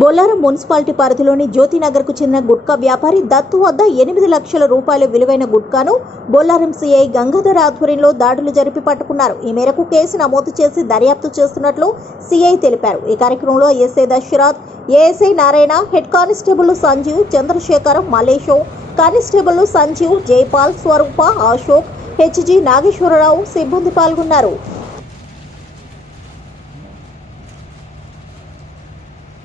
Bollaram municipality పరిధిలోని జ్యోతినగర్కు చెందిన గుట్కా వ్యాపారి దత్తు వద్ద ఎనిమిది లక్షల రూపాయల విలువైన గుట్కాను బొల్లారం సీఐ గంగాధర్ ఆధ్వర్యంలో దాడులు జరిపి పట్టుకున్నారు. ఈ మేరకు కేసు నమోదు చేసి దర్యాప్తు చేస్తున్నట్లు సీఐ తెలిపారు. ఈ కార్యక్రమంలో SI Dasharath ASI Narayana head constable Sanjeev Chandrashekar మలేషో constable Sanjeev Jaipal Swarupa Ashok HG Nageswara Rao సిబ్బంది పాల్గొన్నారు.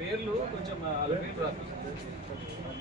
పేర్లు కొంచెం వాళ్ళ పేర్లు రాదు